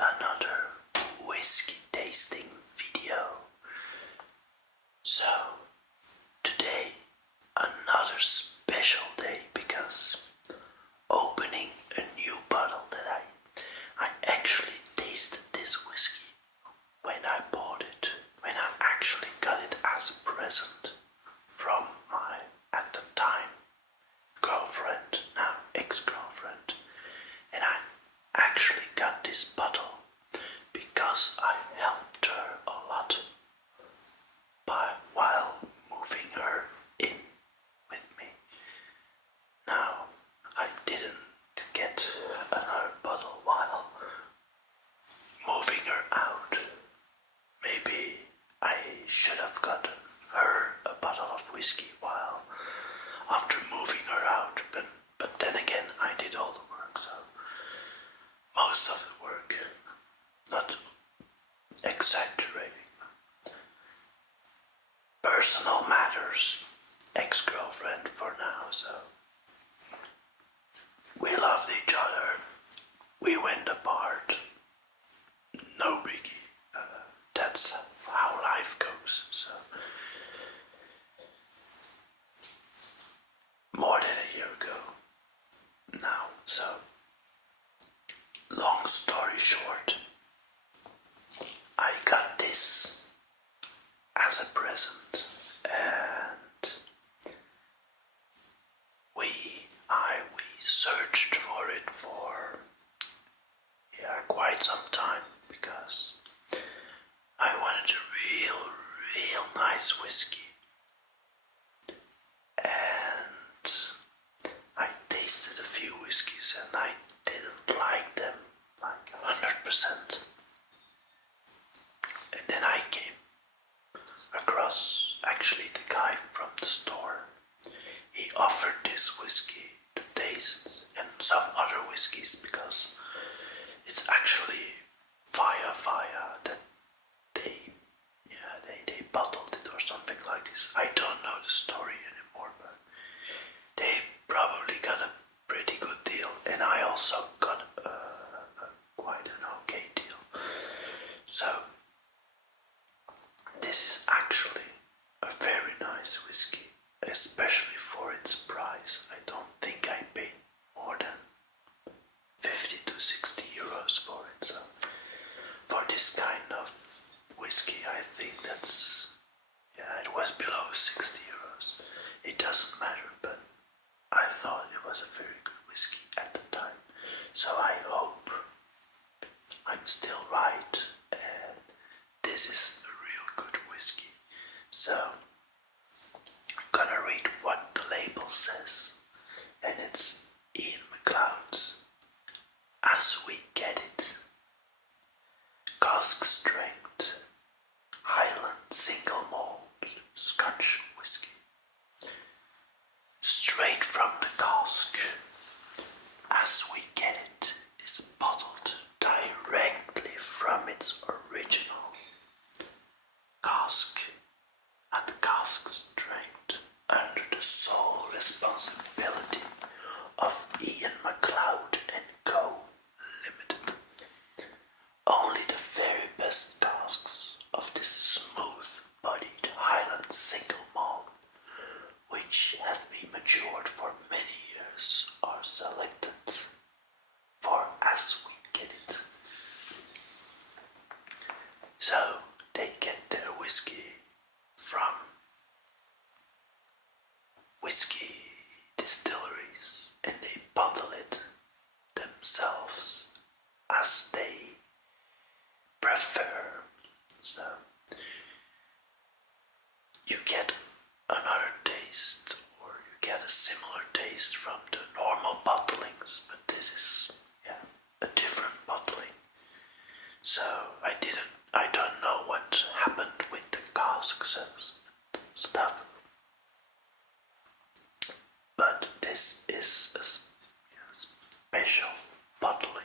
another whiskey tasting video. So, today another special day because opening a new bottle that I actually tasted this whiskey when I bought it, when I actually got it as a present from my, at the time, girlfriend, now ex-girlfriend. And I actually got this bottle because I helped her a lot while moving her in with me. Now, I didn't get another bottle while moving her out. Maybe I should have gotten her a bottle of whiskey while after moving her out, but then again I did all the work, so most of the work, not exaggerating. Personal matters, ex-girlfriend for now, so we loved each other, we went apart, no biggie, that's how life goes, so more than a year ago now, so long story short, I got this as a present, and we searched for it for quite some time because I wanted a real nice whiskey, and I tasted a few whiskeys and I didn't like them like 100%. And then I came across actually the guy from the store. He offered this whiskey to taste and some other whiskies because it's actually via that they bottled it or something like this. I don't know the story anymore, but they probably got a pretty good deal, and I also got quite an okay deal. So this is actually a very nice whiskey, especially for its price. I don't think I paid more than 50 to 60 euros for it. So for this kind of whiskey, I think it was below 60 euros. It doesn't matter, but I thought it was a very good whiskey at the time. So I hope I'm still right and this is a real good whiskey. So I'm gonna read what the label says, and it's Ian McLeod's As We Get It. Cask strength, Highland single malt Scotch whiskey. Straight from the cask. As We Get It is bottled directly from its original cask at cask strength under the sole responsibility of Ian McLeod and Co. Limited. Only the very best casks of this smooth-bodied Highland single malt, which have been matured for many years, are selected for As We Get It. So they get their whiskey from whiskey distilleries and they bottle it themselves as they prefer. So you get another taste, or you get a similar taste from the normal bottlings, but this is a different bottling. So I don't know what happened with the casks and stuff, but this is a special bottling.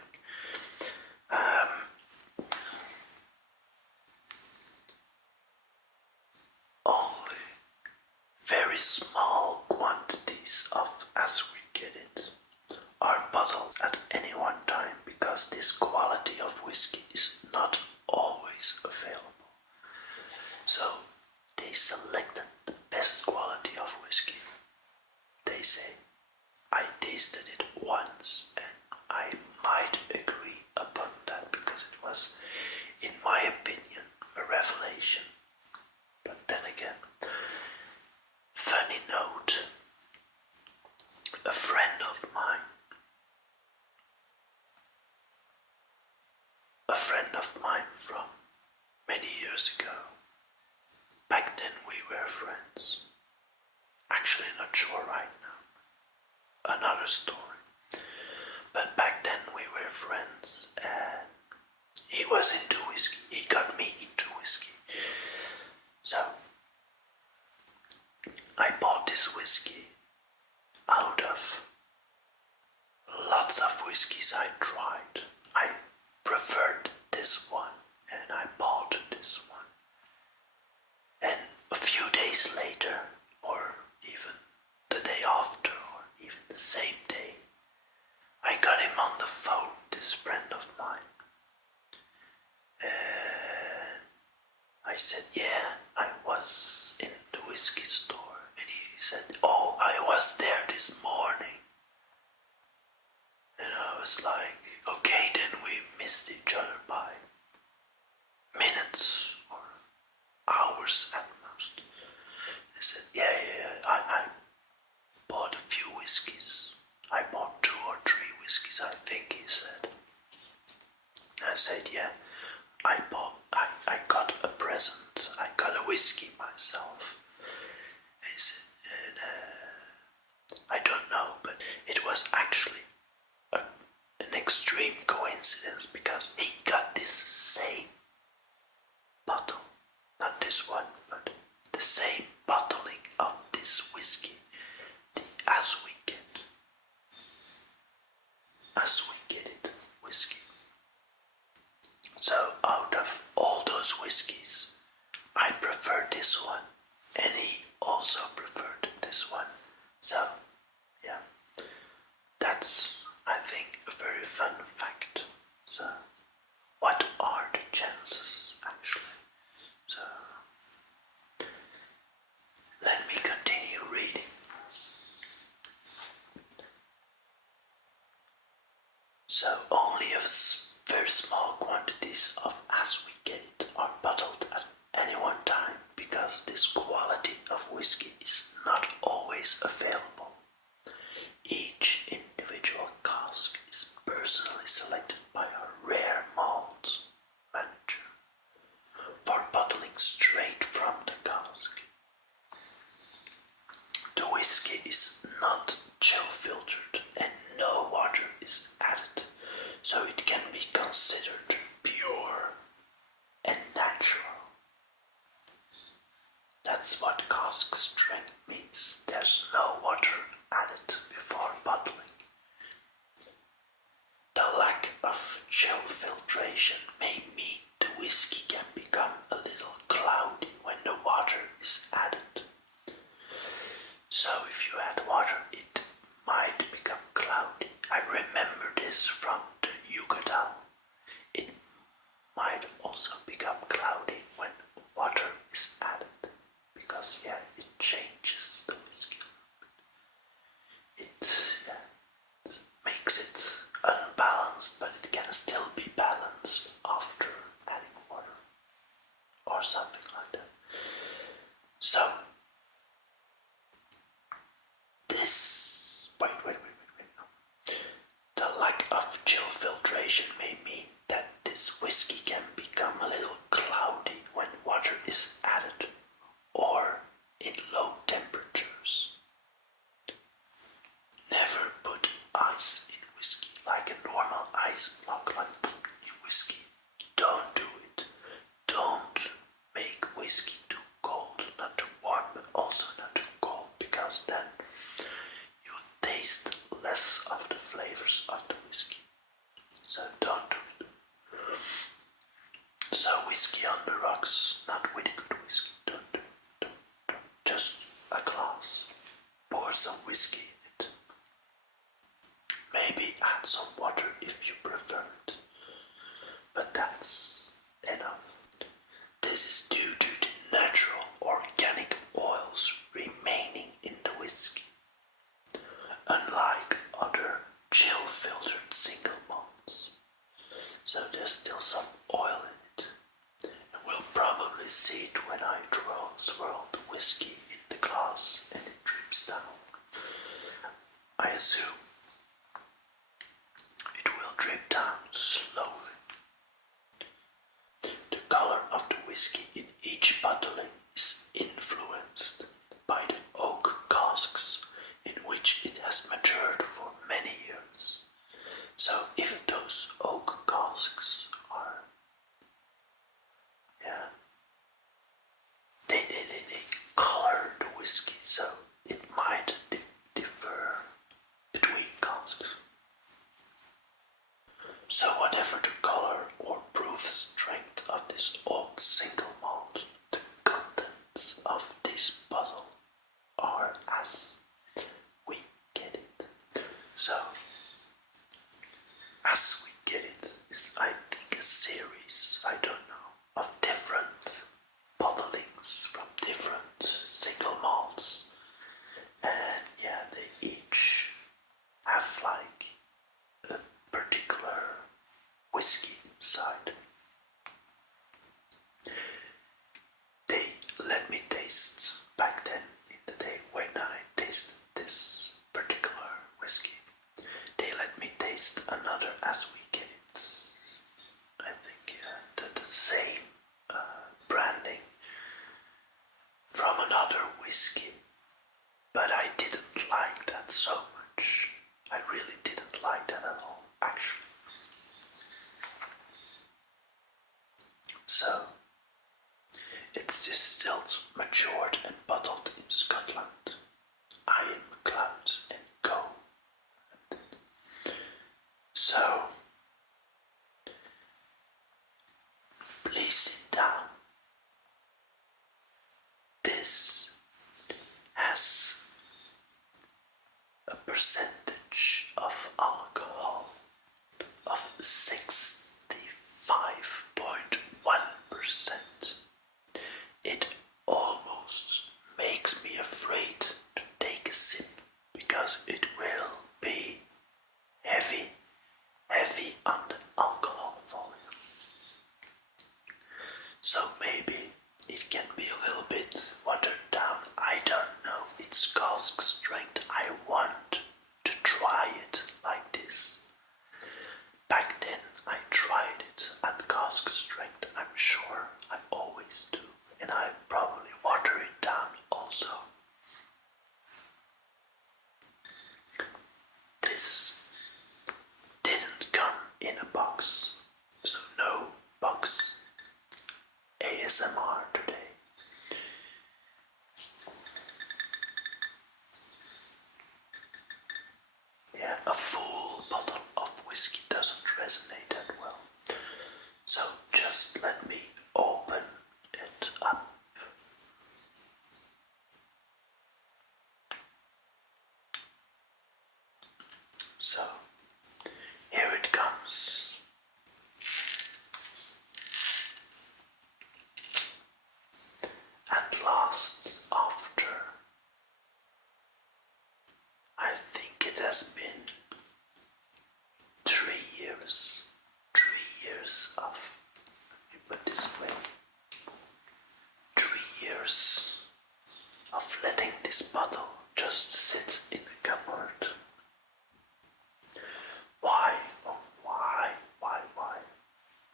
Only very small quantities of As We Get It are bottled at any one time because this quality of whiskey years ago. Back then we were friends. Actually, not sure right now. Another story. But back then we were friends, and he was into whiskey. He got me into whiskey. So I bought this whiskey out of lots of whiskeys I tried. I preferred this one, and I bought this one. And a few days later, or even the day after, or even the same day, I got him on the phone, this friend of mine. And I said, yeah, I was in the whiskey store. And he said, oh, I was there this morning. And I was like, okay, then we missed each other by minutes or hours at most. He said, yeah, I bought a few whiskeys. I bought 2 or 3 whiskeys, I think he said. And I said, yeah, I got a present. I got a whiskey myself. And he said, I don't know, but it was actually an extreme coincidence because he got this same bottle, not this one, but the same bottling of this whiskey, the As We Get It whiskey. So out of all those whiskies, I prefer this one, and he also preferred this one. So, yeah, that's, I think, a very fun fact. So, what are the chances, actually? So, let me continue reading. So, only a very small quantities of As We Get It are bottled at any one time because this quality of whiskey is not always available. Each individual cask is personally selected by a rare malt manager for bottling straight from the cask. The whiskey is not chill filtered and no water is added, so it can be considered pure and natural. That's what cask strength means. There's no water added before bottling. The lack of chill filtration may mean the whiskey can become a little cloudy when the water is added. So if you add water, it might become cloudy. I remember this from the Yucatan. It might also become cloudy when water is added. Because, yeah, it changes the whiskey. It makes it unbalanced, but it can still be balanced after adding water. Or something like that. So, this... Wait. The lack of chill filtration may mean that this whiskey can become a little cloudy when water is added or in low temperatures. Never put ice in whiskey like a normal ice block like in whiskey. Don't do it. Don't make whiskey too cold, not too warm, but also not too cold, because then you taste less of the flavors of the whiskey. So don't do it. So whiskey on the rocks, not really good whiskey. Don't do it. Don't. Just a glass. Pour some whiskey in it. Maybe add some water if you prefer it. But that's enough. This is due to the natural organic oils remaining in the whiskey. Unlike other chill filtered single malts. So there's still some oil in it. And we'll probably see it when I swirl the whiskey in the glass and it drips down. I assume it will drip down slowly. The color of the whiskey So whatever the color or proof strength of this old single malt, the contents of this bottle are as we get it. So, as we get it is, I think, a series, I don't know, of different bottlings from different single malts. And yeah, they each have like a particular whiskey inside. They let me taste back then in the day when I tasted this particular whiskey. They let me taste another as we get it. I think the same branding from another whiskey, but I didn't like that so much. I really didn't like that at all, actually. So, it's distilled, matured and bottled in Scotland. Iron, clouds and co. So, please sit down. This has a percentage of alcohol of 65.1%. It almost makes me afraid to take a sip because it will be heavy on the alcohol volume. So maybe it can be a little bit watered down. I don't know. It's cask strength. I want to try it like this. Back then I tried it at cask strength, I'm sure. I always do. And I probably water it down also. This didn't come in a box, so no box ASMR today. Yeah, a full bottle of whiskey doesn't resonate that well. So just let me open it up. So here it comes. At last, after I think it has been 3 years. 3 years of, let me put this way, 3 years of letting this bottle just sit in the cupboard. Why? Oh, why?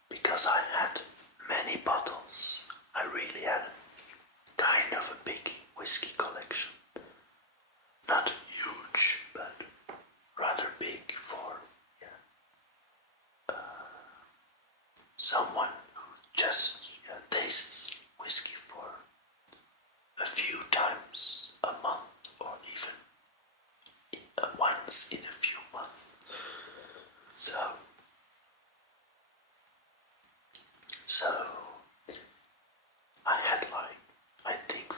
Because I had many bottles. I really had kind of a big whiskey collection. Not huge, but rather big for someone who just tastes whiskey for a few times a month or even once in a few months. So I had like, I think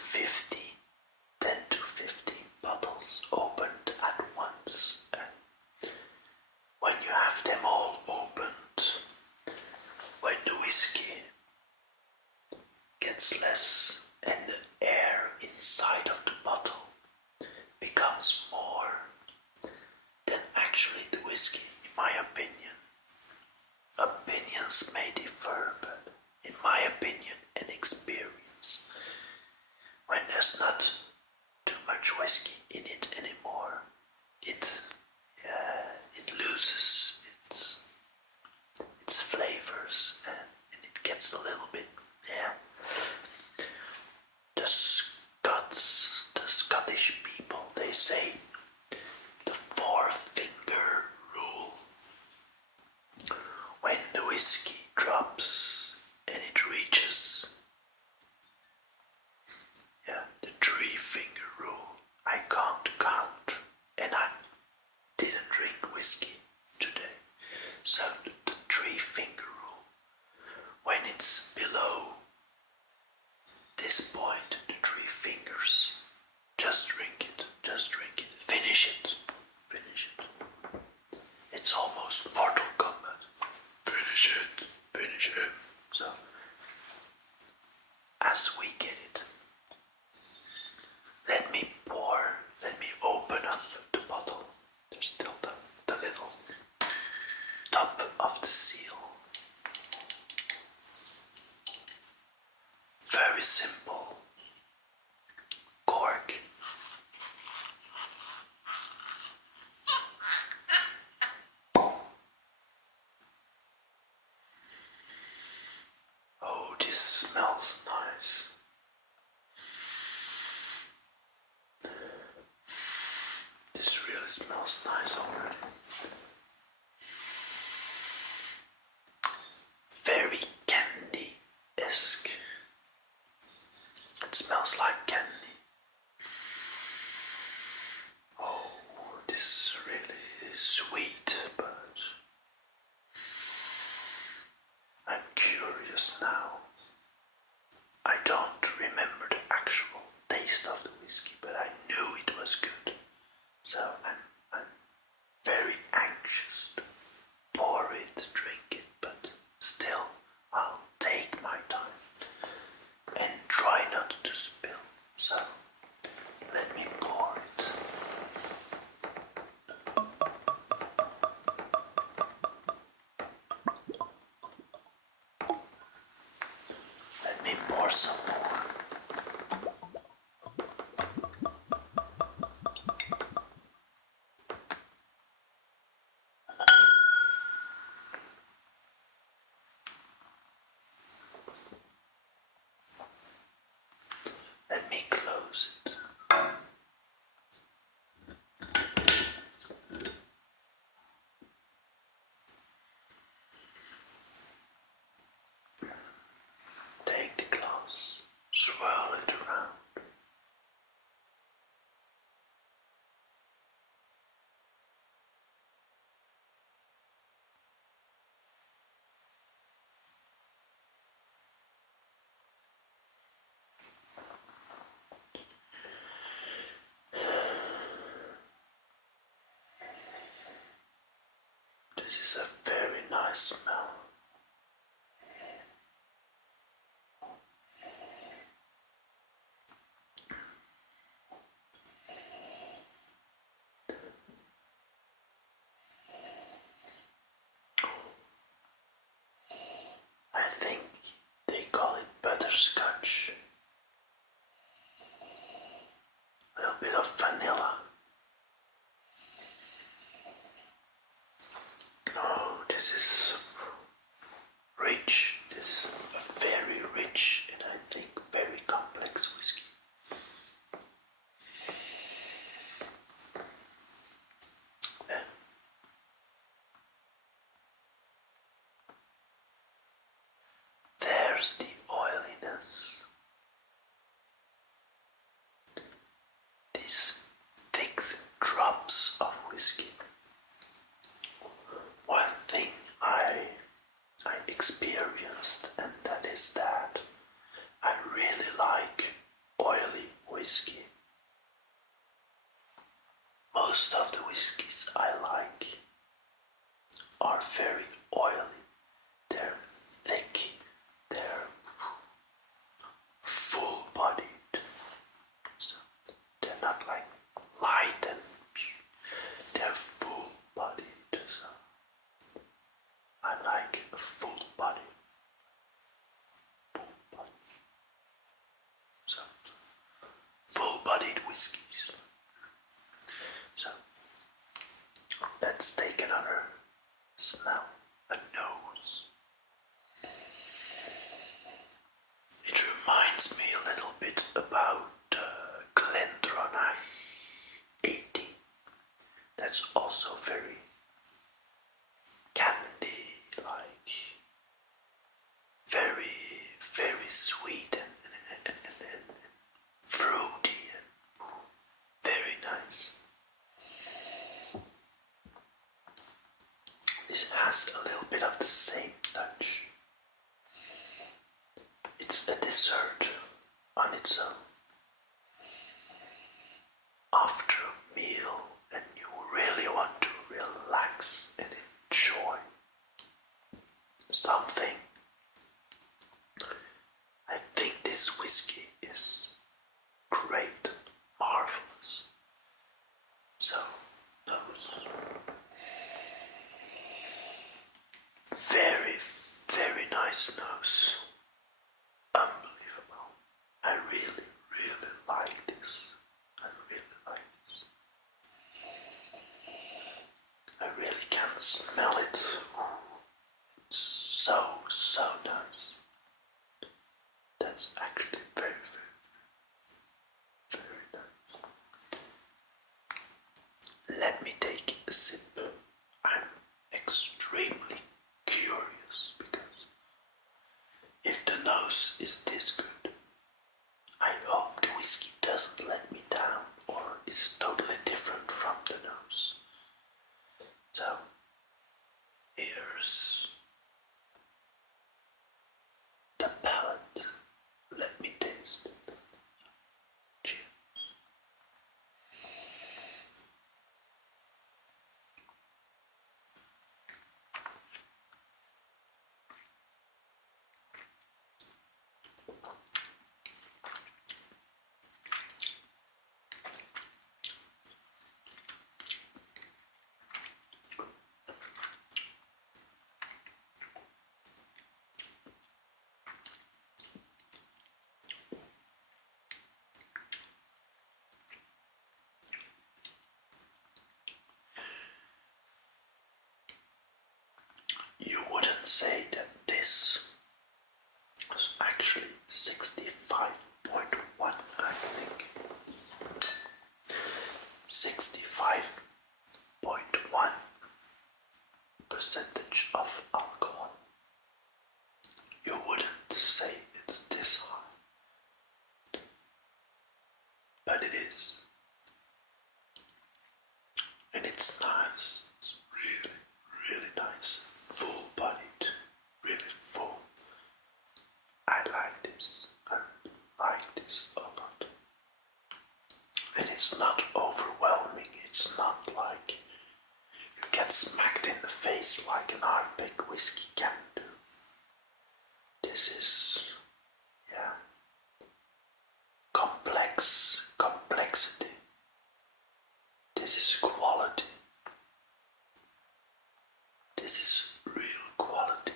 10 to 15 bottles opened at once. And when you have them all opened, when the whiskey gets less and the air inside of the bottle becomes more, then actually the whiskey, in my opinion, opinions may differ, but in my opinion and experience, when there's not too much whiskey in it anymore, it loses its flavors, and it gets a little bit, the Scottish people, they say the 4-finger rule. When the whiskey drops and it reaches the 3-finger rule, I can't count, and I didn't drink whiskey today. So the three-finger rule. When it's below this point, the three fingers, just drink it, finish it, finish it. It's almost Mortal Kombat. Finish it, finish it. So, as we get it, let me open up the bottle. There's still the little top of the seal. Very simple cork. Oh, this smells nice. This really smells nice already. Very candy-esque. It smells like candy. Oh, this is really sweet, but I'm curious now. I don't remember the actual taste of the whiskey, but I knew it was good. So I'm very anxious to pour it, drink it, but still I'll take my time and try not to spill. So let me pour it. Let me pour some more. Let me close it. Take the glass, swirl it around. This is a very nice smell. I think they call it butterscotch. A little bit of vanilla. Oh, this is rich. This is a very rich and I think very complex whiskey. And there's the oiliness. These thick drops of whiskey. One thing I experienced, and that is that I really like oily whiskey. Most of the whiskies I like are very oily. They're thick, they're full bodied. So they're not like light and they're full bodied. So I like a full body. So full bodied whiskies. So let's take another smell, a nose. It reminds me a little bit about Glendronach 80. That's also very candy, like very, very sweet and fruity and very nice. This has has a little bit of the same touch. It's a dessert on its own. After a meal and you really want to relax and enjoy something, I think this whiskey is great, marvelous. So, those very, very nice nose. Unbelievable. I really, really like this. I really like this. I really can smell it. It's so, so nice. That's actually very, very, very nice. Let me take a sip. I'm extremely curious because if the nose is this good, I hope the whiskey doesn't let me down or is totally different from the nose. So, here's the palate. Let me taste it. Cheers. You wouldn't say that this was actually 65.1, I think. 65.1 percentage of alcohol. You wouldn't say it's this high, but it is. And it's nice. It's really, really nice. Full bodied. Really full. I like this. I like this a lot. And it's not overwhelming. It's not like you get smacked in the face like an Ardbeg whiskey can do. This is, yeah, complexity. This is quality. This is real quality.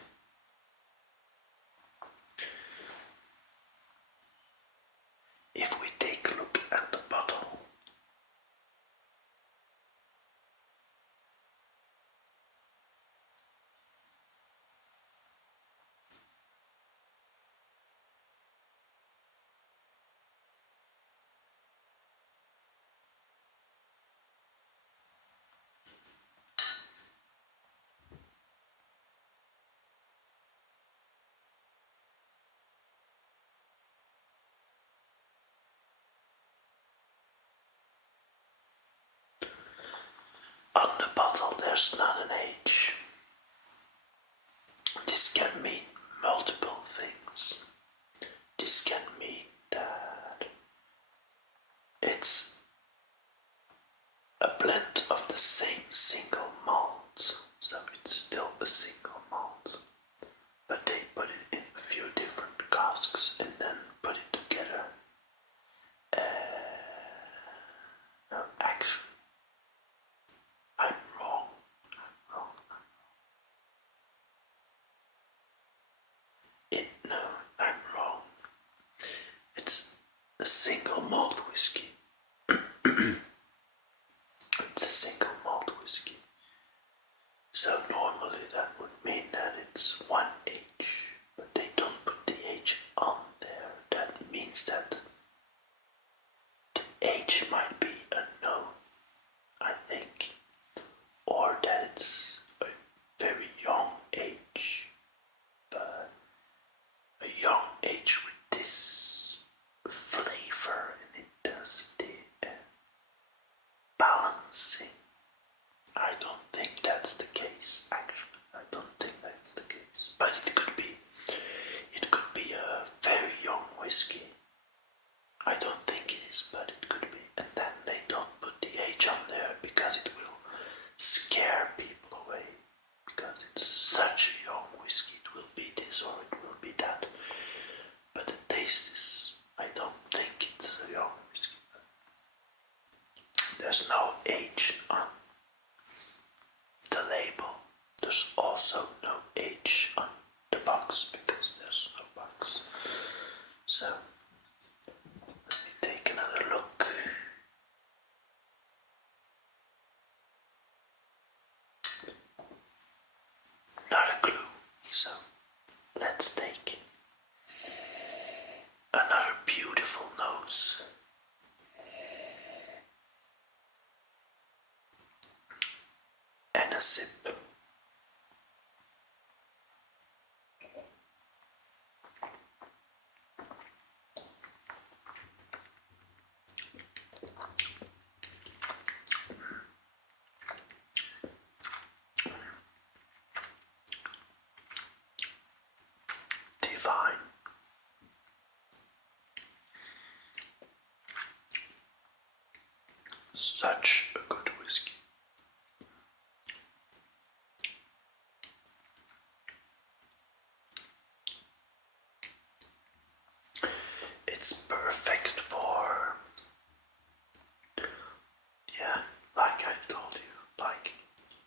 If we take a look at the bottle, on the bottle there's not an age. This can mean multiple things. This can mean that it's a blend of the same single malt, so it's still a single malt, but they put it in a few different casks and then put it together. No, actually, I'm wrong. No, I'm wrong. It's a single malt whiskey. It's a single malt whiskey. So normally that would mean that it's 1H, but they don't put the H on there. That means that the H might be unknown, I think, or that it's a very young age, but a young age with this flavor, and it does such a young whiskey, it will be this or it will be that. But the taste is, I don't think it's a young whiskey. There's no age on the label. There's also no age on the box because there's no box. So, let me take another look. Not a clue. So, let's take another beautiful nose. And a sip. Divine. Such a good whiskey. It's perfect for, yeah, like I told you, like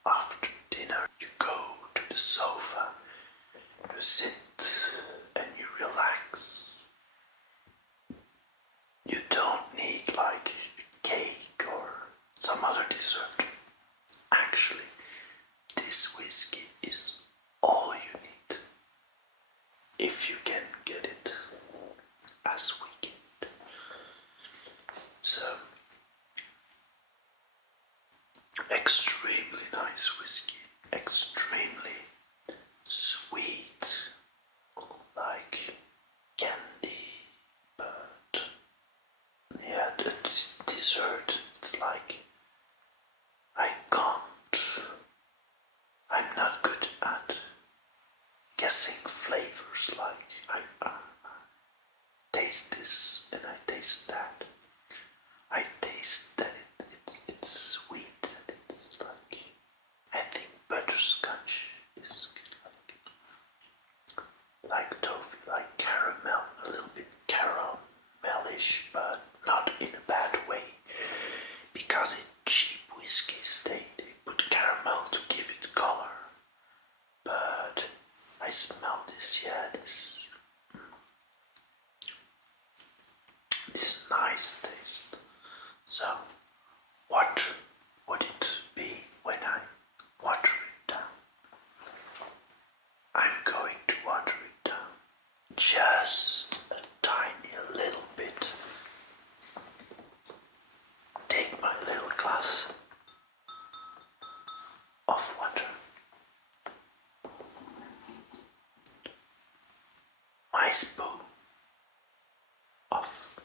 after dinner you go to the sofa, you sit and you relax. You don't need like a cake or some other dessert. Actually, this whiskey is all you need if you can get it as we get. So, extremely nice whiskey, extremely sweet, like candy, but yeah, the dessert, it's like I'm not good at guessing flavors, like I taste this and I taste that. I taste that it's sweet, and it's like, I think butterscotch is like toffee, like caramel, a little bit caramelish, but not in a bad way. Because in cheap whiskies they put caramel to give it color. But I smell this, yeah, this nice taste. So, what would it be when I water it down? I'm going to water it down just a tiny little bit. Take my little glass of water. My spoon of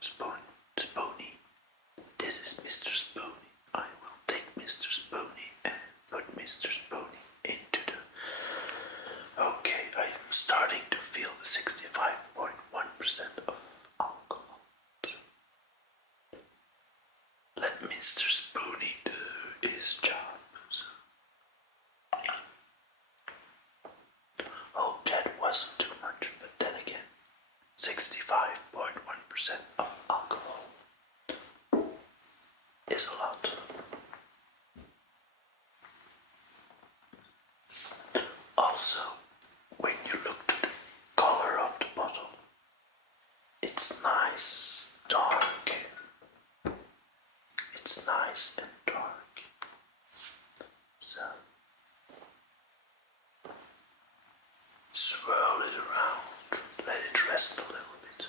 Spoony. This is Mr. Spoony. I will take Mr. Spoony and put Mr. Spoony into the. Okay, I'm starting to feel the 65.1% of alcohol. Let Mr. Spoony do his job. Oh, that wasn't too much, but then again, 65.1% of alcohol is a lot. Also, when you look to the color of the bottle, it's nice, dark. It's nice and dark. So, swirl it around, let it rest a little bit.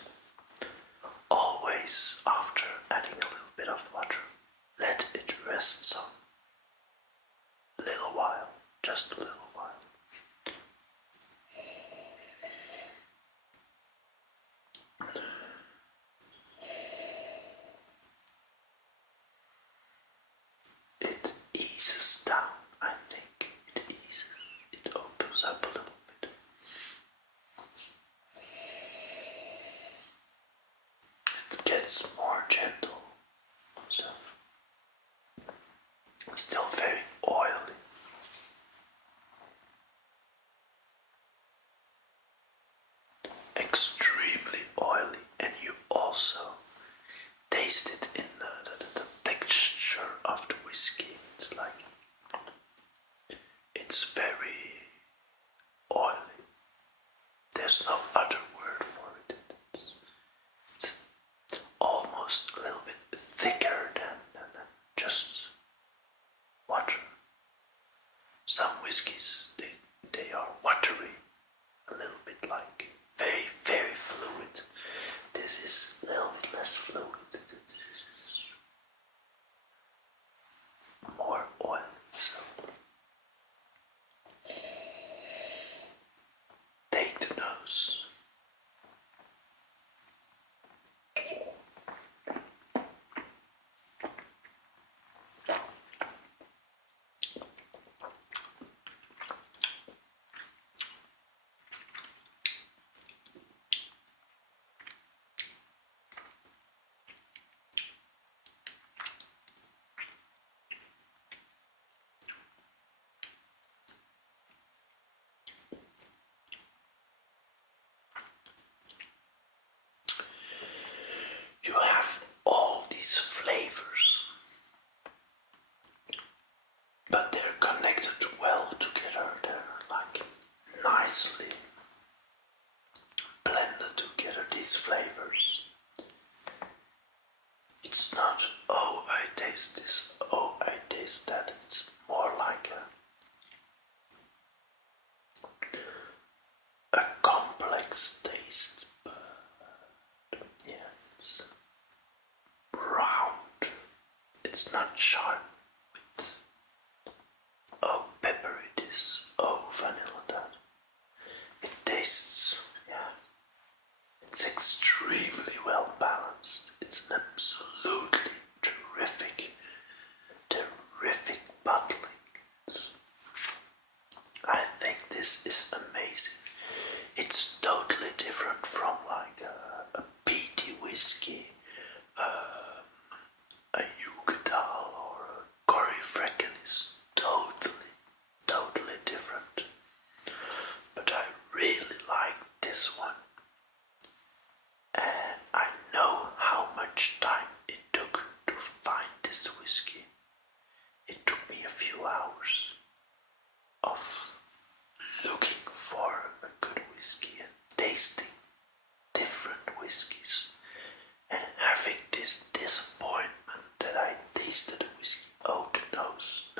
Always after adding a little bit of water, let it rest some. Little while, just a little while. taste it in the texture of the whiskey. It's like, it's very oily. There's no other word for it. It's almost a little bit thicker than just water. Some whiskies, they are watery, a little bit like very, very fluid. This is a little bit less fluid. This is more oily. So take the nose. You have all these flavors, but they're connected well together. They're like nicely blended together, these flavors. It's not, oh, I taste this, oh, I taste that. It's more like a complex taste, but yeah, it's round. It's not sharp. It's, oh, peppery this, oh, vanilla that. It tastes, yeah, it's extremely well balanced. It's an absolutely terrific bottling. I think this is amazing. It's totally different from like a peaty whiskey, a Yucatal or a Corryfrecken is totally different. But I really like this one. And I know how much time it took to find this whiskey. It took me a few hours of looking for a good whiskey and tasting different whiskies and having this disappointment that I tasted a whiskey. Oh, the nose,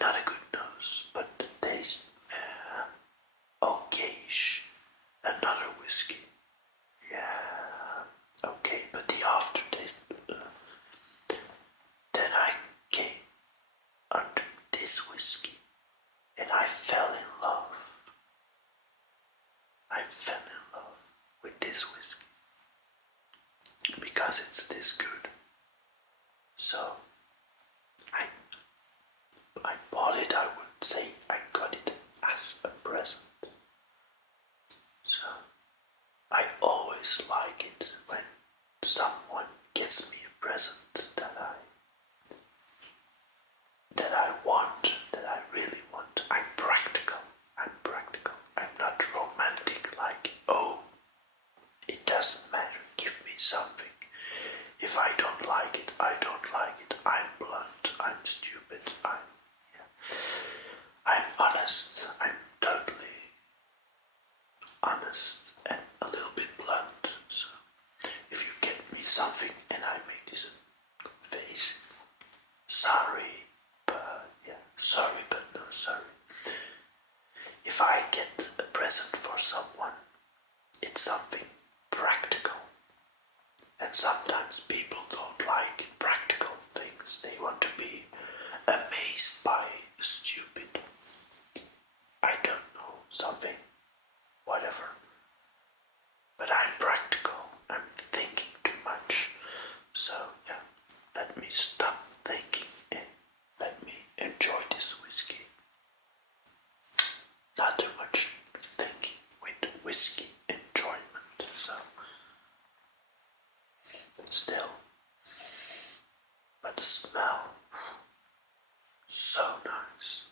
not a good nose, but the taste, okayish. Another whiskey, yeah, okay, but the aftertaste. Then I came onto this whiskey and I fell in love. I fell in love with this whiskey because it's this good. So I bought it, I would say I got it as a present. So I always like it when someone gets me a present that I want, that I really want. I'm practical. I'm not romantic like, oh, it doesn't matter, give me something. If I don't like it, I don't like it. I'm blunt, I'm stupid, I'm honest, I'm totally honest and a little bit blunt. So if you get me something and I make this face, sorry, but yeah, sorry, but no sorry. If I get a present for someone, it's something practical. And sometimes people don't like practical things. They want to be amazed by stupid, I don't know, something, whatever. But I'm practical. I'm thinking too much. So yeah, let me stop thinking and let me enjoy this whiskey. Not too much thinking with whiskey enjoyment. So still, but the smell, so nice.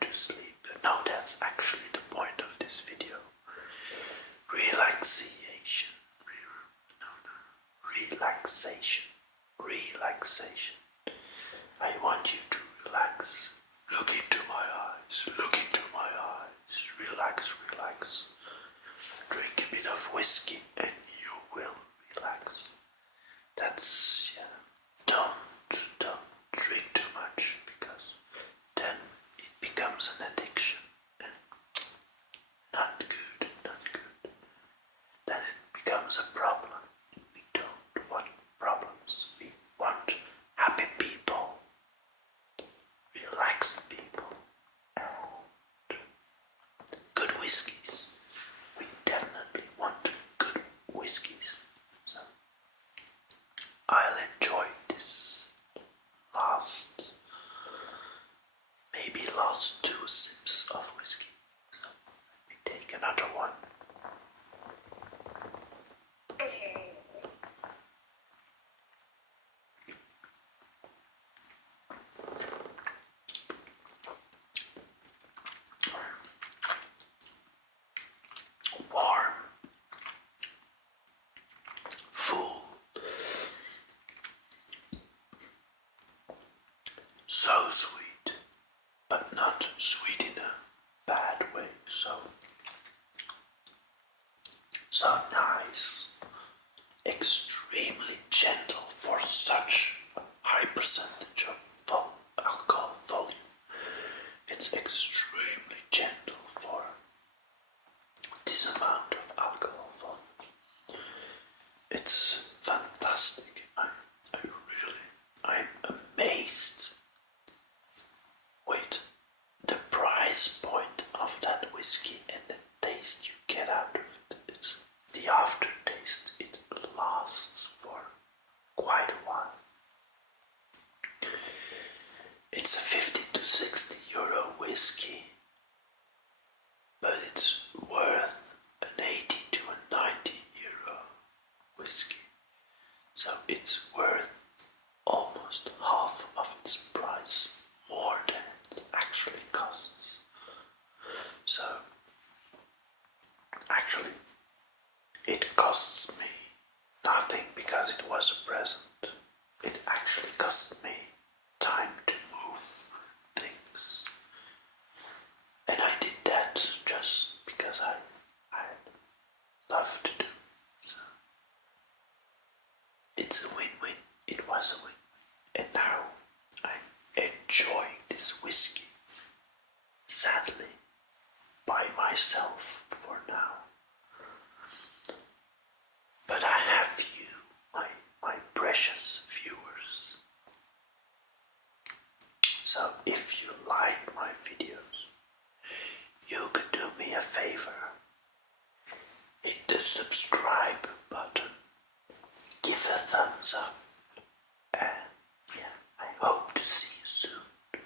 to sleep. No, that's actually the point of this video. Relaxation. Relaxation. Relaxation. I want you to relax. Look into my eyes. Look into my eyes. Relax, relax. Drink a bit of whiskey and you will relax. That's, yeah. Don't drink too much because then it becomes an addiction. And not good, not good. Then it becomes a problem. We don't want problems. We want happy people, relaxed people, and good whiskies. We definitely want good whiskies. So I'll enjoy this last 2 sips of whiskey. So let me take another one. Warm, full, so sweet, but not sweet in a bad way, so nice, extremely gentle for such a high percentage of alcohol volume. It's extremely gentle for this amount of alcohol volume. It's fantastic. I'm amazed with the price point of that whiskey and the taste you get out of it. It's the aftertaste. It lasts for quite a while. It's a 50 to 60 euro whiskey, but it's worth an 80 to a 90 euro whiskey. So it's worth almost half of its price, more than it actually costs. So actually it costs me nothing because it was a present. It actually cost me time to move things. And I did that just because I love to do. So it's a win-win. It was a win. And now I'm enjoying this whiskey, sadly, by myself for now. But I have you, my precious viewers. So if you like my videos, you could do me a favor. Hit the subscribe button, give a thumbs up, and yeah, I hope to see you soon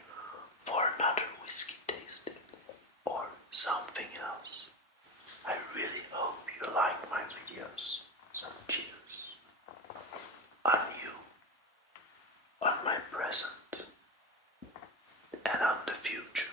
for another whiskey tasting or something else. I really hope you like my videos. So cheers on you, on my present, and on the future.